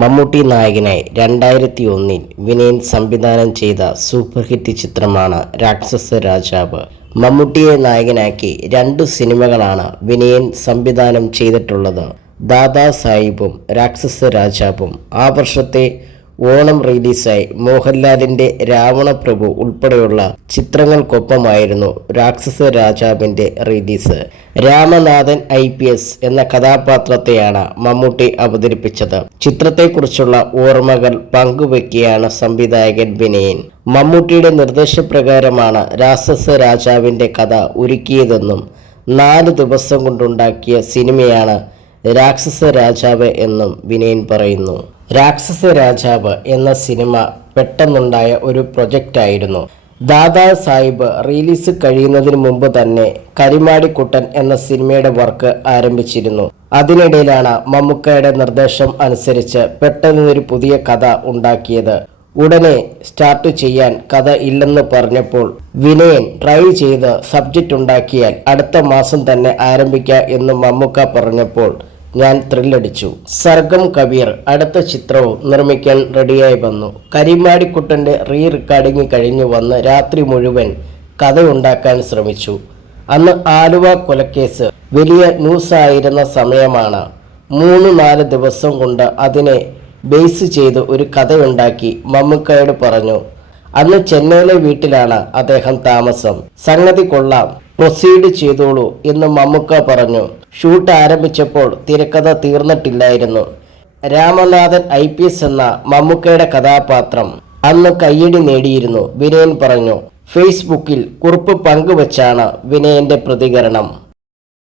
മമ്മൂട്ടി നായകനായി 2001 വിനയൻ സംവിധാനം ചെയ്ത സൂപ്പർ ഹിറ്റ് ചിത്രമാണ് രാക്ഷസ രാജാവ്. മമ്മൂട്ടിയെ നായകനാക്കി 2 സിനിമകളാണ് വിനയൻ സംവിധാനം ചെയ്തിട്ടുള്ളത്. ദാദാ സാഹിബും രാക്ഷസ രാജാവും. ആ വർഷത്തെ ഓണം റിലീസായി മോഹൻലാലിൻ്റെ രാവണപ്രഭു ഉൾപ്പെടെയുള്ള ചിത്രങ്ങൾക്കൊപ്പമായിരുന്നു രാക്ഷസ രാജാവിൻ്റെ റിലീസ്. രാമനാഥൻ IPS എന്ന കഥാപാത്രത്തെയാണ് മമ്മൂട്ടി അവതരിപ്പിച്ചത്. ചിത്രത്തെക്കുറിച്ചുള്ള ഓർമ്മകൾ പങ്കുവെക്കുകയാണ് സംവിധായകൻ വിനയൻ. മമ്മൂട്ടിയുടെ നിർദ്ദേശപ്രകാരമാണ് രാക്ഷസ രാജാവിൻ്റെ കഥ ഒരുക്കിയതെന്നും 4 ദിവസം കൊണ്ടുണ്ടാക്കിയ സിനിമയാണ് രാക്ഷസ രാജാവ് എന്നും വിനയൻ പറയുന്നു. രാക്ഷസ രാജാവ് എന്ന സിനിമ പെട്ടെന്നുണ്ടായ ഒരു പ്രൊജക്റ്റായിരുന്നു. ദാദാ സാഹിബ് റിലീസ് കഴിയുന്നതിന് മുമ്പ് തന്നെ കരിമാടിക്കുട്ടൻ എന്ന സിനിമയുടെ വർക്ക് ആരംഭിച്ചിരുന്നു. അതിനിടയിലാണ് മമ്മൂക്കയുടെ നിർദ്ദേശം അനുസരിച്ച് പെട്ടെന്നൊരു പുതിയ കഥ ഉണ്ടാക്കിയത്. ഉടനെ സ്റ്റാർട്ട് ചെയ്യാൻ കഥ ഇല്ലെന്ന് പറഞ്ഞപ്പോൾ വിനയൻ ട്രൈ ചെയ്ത് സബ്ജക്റ്റ് ഉണ്ടാക്കിയാൽ അടുത്ത മാസം തന്നെ ആരംഭിക്കാം എന്ന് മമ്മൂക്ക പറഞ്ഞപ്പോൾ ഞാൻ ത്രില്ലടിച്ചു. സർഗം കബീർ അടുത്ത ചിത്രവും നിർമ്മിക്കാൻ റെഡിയായി വന്നു. കരിമാടിക്കുട്ടൻ്റെ റീറെക്കോർഡിംഗ് കഴിഞ്ഞു വന്ന് രാത്രി മുഴുവൻ കഥയുണ്ടാക്കാൻ ശ്രമിച്ചു. അന്ന് ആലുവ കൊലക്കേസ് വലിയ ന്യൂസായിരുന്ന സമയമാണ്. 3-4 ദിവസം കൊണ്ട് അതിനെ ബേസ് ചെയ്ത് ഒരു കഥയുണ്ടാക്കി മമ്മൂക്കയോട് പറഞ്ഞു. അന്ന് ചെന്നൈയിലെ വീട്ടിലാണ് അദ്ദേഹം താമസം. സംഗതി കൊള്ളാം, പ്രൊസീഡ് ചെയ്തോളൂ എന്ന് മമ്മൂക്ക പറഞ്ഞു. ഷൂട്ട് ആരംഭിച്ചപ്പോൾ തിരക്കഥ തീർന്നിട്ടില്ലായിരുന്നു. രാമനാഥൻ IPS എന്ന മമ്മൂക്കയുടെ കഥാപാത്രം അന്ന് കയ്യടി നേടിയിരുന്നു, വിനയൻ പറഞ്ഞു. ഫേസ്ബുക്കിൽ കുറിപ്പ് പങ്കുവച്ചാണ് വിനയന്റെ പ്രതികരണം.